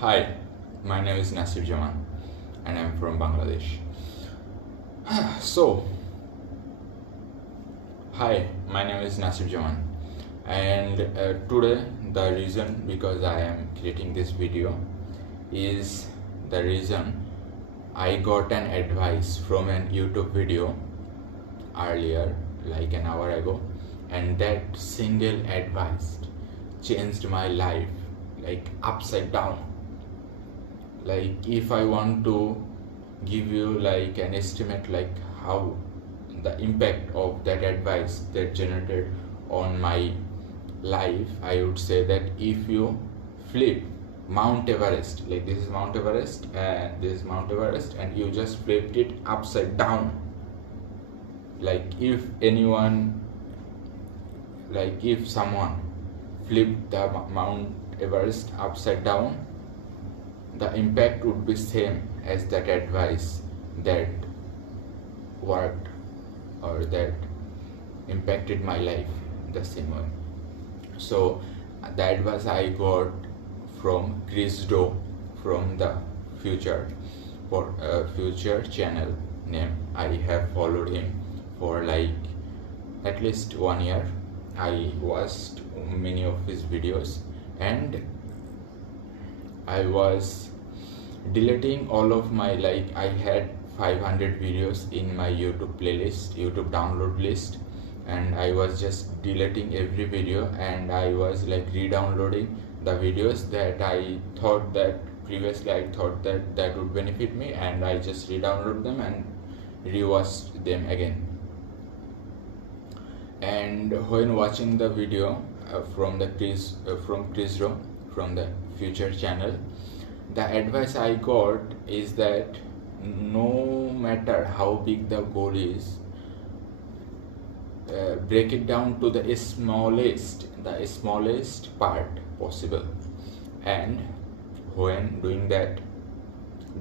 Hi, my name is Nasir Jaman and I'm from Bangladesh. So, hi, my name is Nasir Jaman and today the reason because I am creating this video is the reason I got an advice from an YouTube video earlier, like an hour ago, and that single advice changed my life like upside down. Like if I want to give you like an estimate like how the impact of that advice that generated on my life, I would say that if you flip Mount Everest, like this is Mount Everest and this is Mount Everest, and you just flipped it upside down, like if someone flipped the Mount Everest upside down, the impact would be same as that advice that worked or that impacted my life the same way. So the advice I got from Chris Do from the Future channel name. I have followed him for like at least 1 year. I watched many of his videos and I was deleting all of my, like I had 500 videos in my YouTube playlist, YouTube download list, and I was just deleting every video and I was like re-downloading the videos that I thought that previously I thought that would benefit me, and I just re-download them and rewatched them again. And when watching the video from Chris Do from the Future channel, the advice I got is that no matter how big the goal is, break it down to the smallest part possible, and when doing that,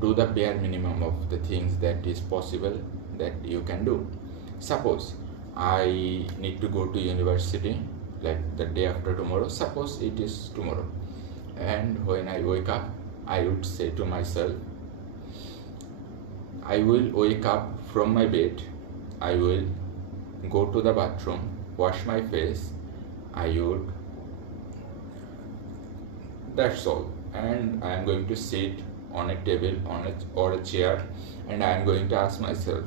do the bare minimum of the things that is possible that you can do. Suppose I need to go to university like the day after tomorrow, suppose it is tomorrow, and when I wake up, I would say to myself, I will wake up from my bed, I will go to the bathroom, wash my face, that's all, and I am going to sit on a table or a chair, and I am going to ask myself,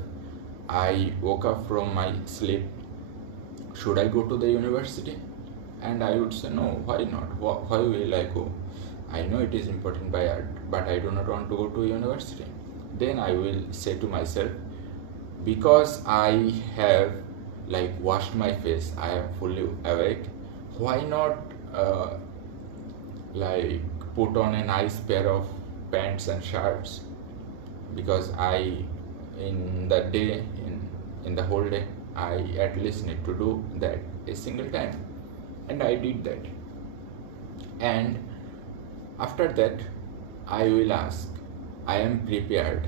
I woke up from my sleep, should I go to the university? And I would say, no, why not? Why will I go? I know it is important but I do not want to go to university. Then I will say to myself, because I have like washed my face, I am fully awake, why not like put on a nice pair of pants and shirts? Because in the whole day, I at least need to do that a single time, and I did that. And after that, I will ask, I am prepared,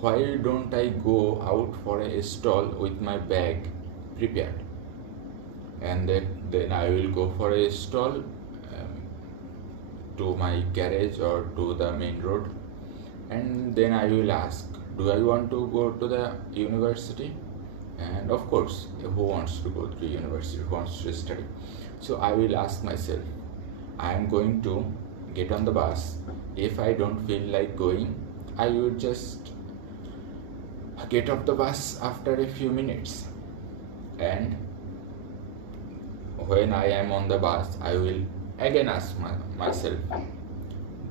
why don't I go out for a stall with my bag prepared? And then I will go for a stall to my garage or to the main road, and then I will ask, do I want to go to the university? And of course, who wants to go to university, who wants to study? So I will ask myself, I am going to get on the bus. If I don't feel like going, I will just get off the bus after a few minutes. And when I am on the bus, I will again ask myself,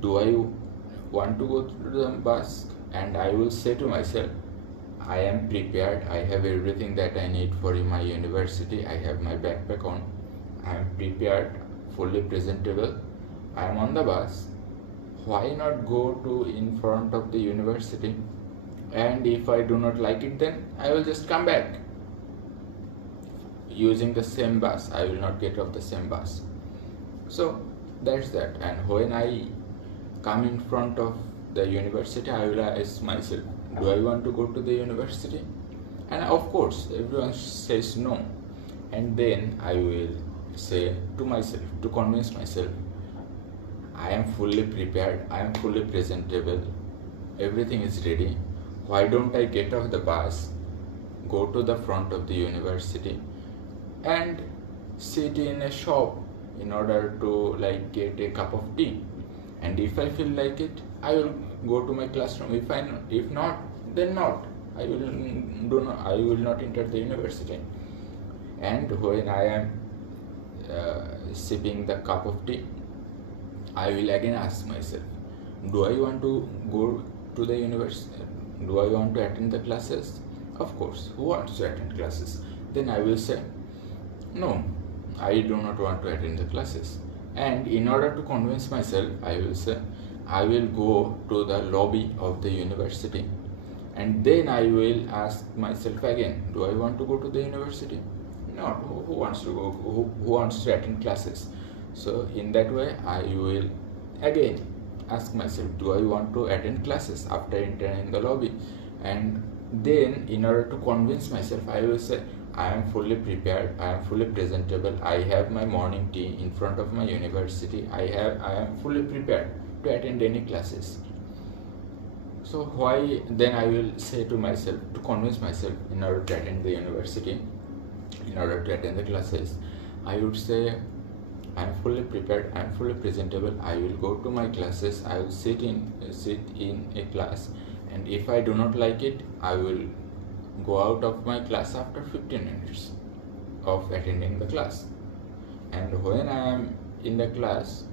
do I want to go to the bus? And I will say to myself, I am prepared, I have everything that I need for my university, I have my backpack on, I am prepared, fully presentable, I am on the bus, why not go to in front of the university, and if I do not like it, then I will just come back using the same bus, I will not get off the same bus. So that's that. And when I come in front of the university, I will ask myself, do I want to go to the university? And of course everyone says no, and then I will say to myself, to convince myself, I am fully prepared, I am fully presentable, everything is ready. Why don't I get off the bus, go to the front of the university and sit in a shop in order to like get a cup of tea, and if I feel like it, I will go to my classroom. If not, then not. I will not enter the university. And when I am sipping the cup of tea, I will again ask myself, do I want to go to the university? Do I want to attend the classes? Of course, who wants to attend classes? Then I will say, no, I do not want to attend the classes. And in order to convince myself, I will say, I will go to the lobby of the university, and then I will ask myself again, do I want to go to the university? No, who wants to go? Who wants to attend classes? So in that way, I will again ask myself, do I want to attend classes after entering the lobby? And then in order to convince myself, I will say, I am fully prepared, I am fully presentable, I have my morning tea in front of my university, I am fully prepared to attend any classes. So why then I will say to myself, to convince myself in order to attend the university, in order to attend the classes, I would say, I am fully prepared, I am fully presentable, I will go to my classes, I will sit in a class, and if I do not like it, I will go out of my class after 15 minutes of attending the class. And when I am in the class,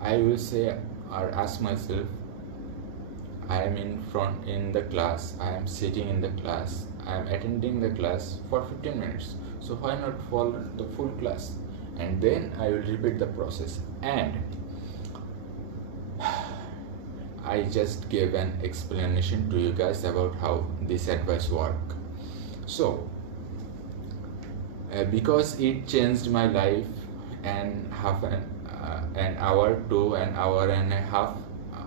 I will say or ask myself, I am in the class, I am sitting in the class, I am attending the class for 15 minutes, so why not follow the full class? And then I will repeat the process. And I just gave an explanation to you guys about how this advice works. So because it changed my life and half an hour to an hour and a half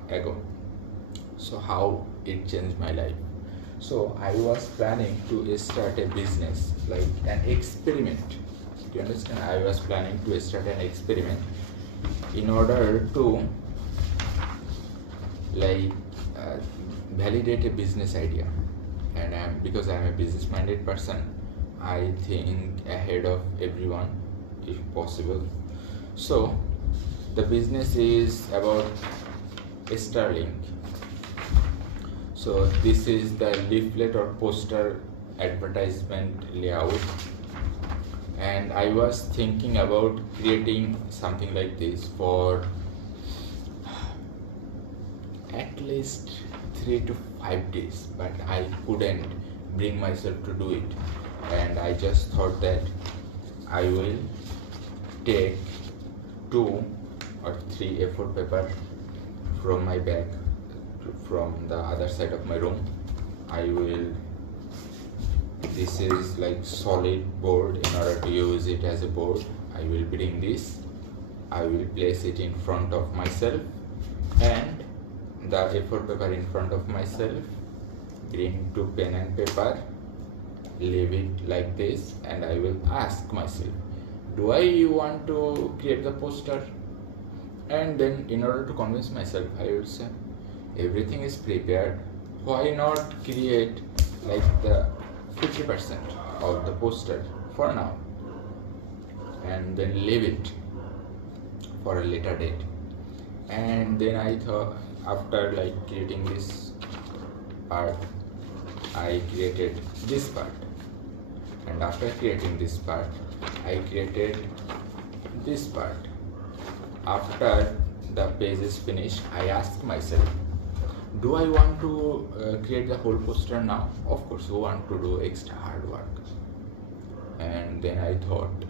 ago. So how it changed my life? So I was planning to start a business, like an experiment. Do you understand? I was planning to start an experiment in order to validate a business idea. And because I am a business-minded person, I think ahead of everyone if possible. So the business is about Starlink. So this is the leaflet or poster advertisement layout, and I was thinking about creating something like this for at least 3 to 5 days, but I couldn't bring myself to do it. And I just thought that I will take 2 or 3 A4 paper from my bag, from the other side of my room. This is like solid board. In order to use it as a board, I will bring this, I will place it in front of myself, and the A4 paper in front of myself, bring 2 pen and paper, leave it like this, and I will ask myself, do I want to create the poster? And then in order to convince myself, I will say, everything is prepared, why not create like the 50% of the poster for now, and then leave it for a later date. And then I thought, after like creating this part, I created this part, and after creating this part, I created this part. After the page is finished, I asked myself, do I want to create the whole poster now? Of course, who want to do extra hard work? And then I thought,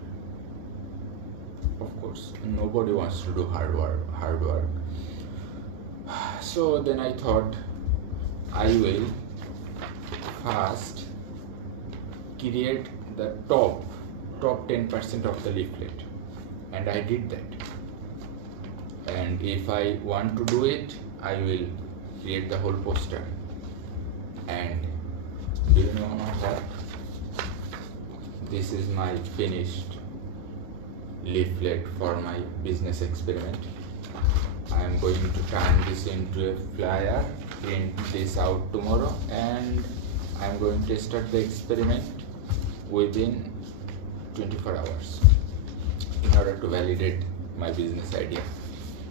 of course, nobody wants to do hard work. So then I thought, I will first create the top 10% of the leaflet, and I did that. And if I want to do it, I will create the whole poster. And do you know what? This is my finished leaflet for my business experiment. I am going to turn this into a flyer, print this out tomorrow, and I am going to start the experiment within 24 hours in order to validate my business idea.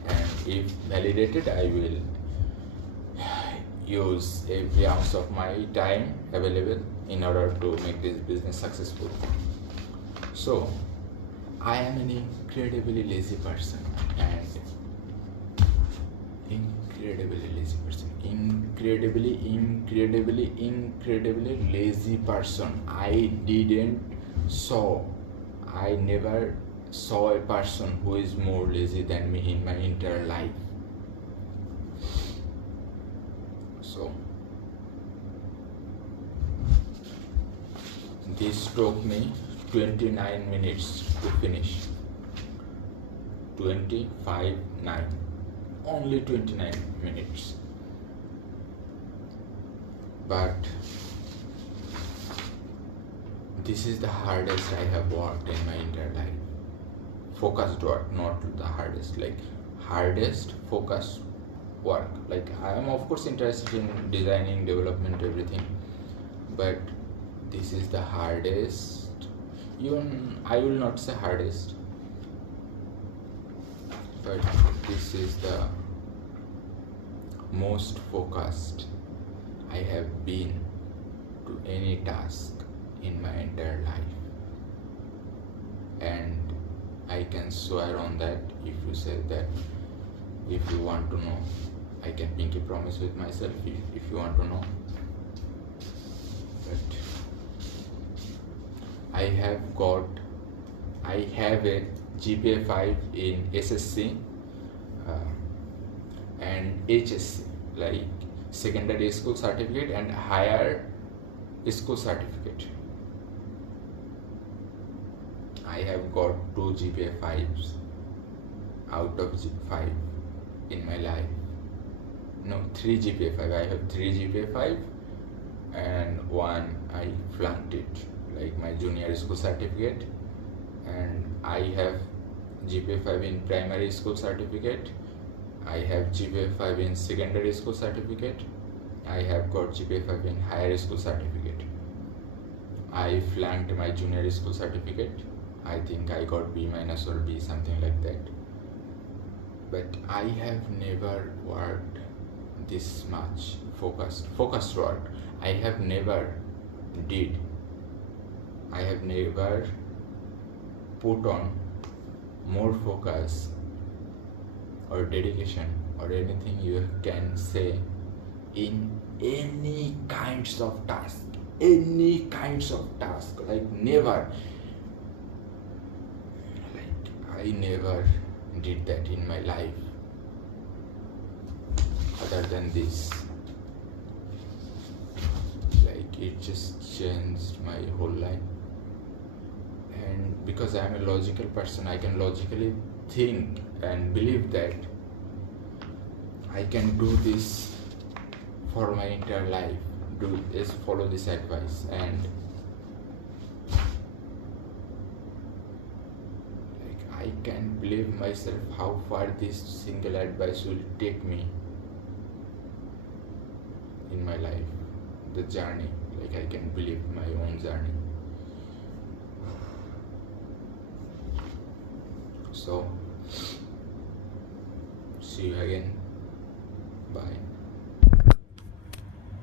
And if validated, I will use every ounce of my time available in order to make this business successful. So I am an incredibly lazy person, and incredibly lazy person. I never saw a person who is more lazy than me in my entire life. So this took me 29 minutes to finish. 25-9, only 29 minutes. But this is the hardest I have worked in my entire life. Focused work, not the hardest, like hardest focused work. Like I am of course interested in designing, development, everything, but this is the hardest. Even I will not say hardest, but this is the most focused I have been to any task in my entire life. And I can swear on that. If you said that, if you want to know, I can pinky promise with myself if you want to know. But I have a GPA 5 in SSC and HSC, like secondary school certificate and higher school certificate. I have got 2 GPA 5s out of 5 in my life. No, 3 GPA 5. I have 3 GPA 5 and 1 I flunked it, like my junior school certificate. And I have GPA 5 in primary school certificate. I have GPA 5 in secondary school certificate. I have got GPA 5 in higher school certificate. I flunked my junior school certificate. I think I got B- or B, something like that. But I have never worked this much focused work. I have never put on more focus or dedication or anything you can say in any kinds of task, like never. I never did that in my life other than this. Like it just changed my whole life. And because I am a logical person, I can logically think and believe that I can do this for my entire life, follow this advice. And I can't believe myself how far this single advice will take me in my life, the journey. Like I can believe my own journey. So see you again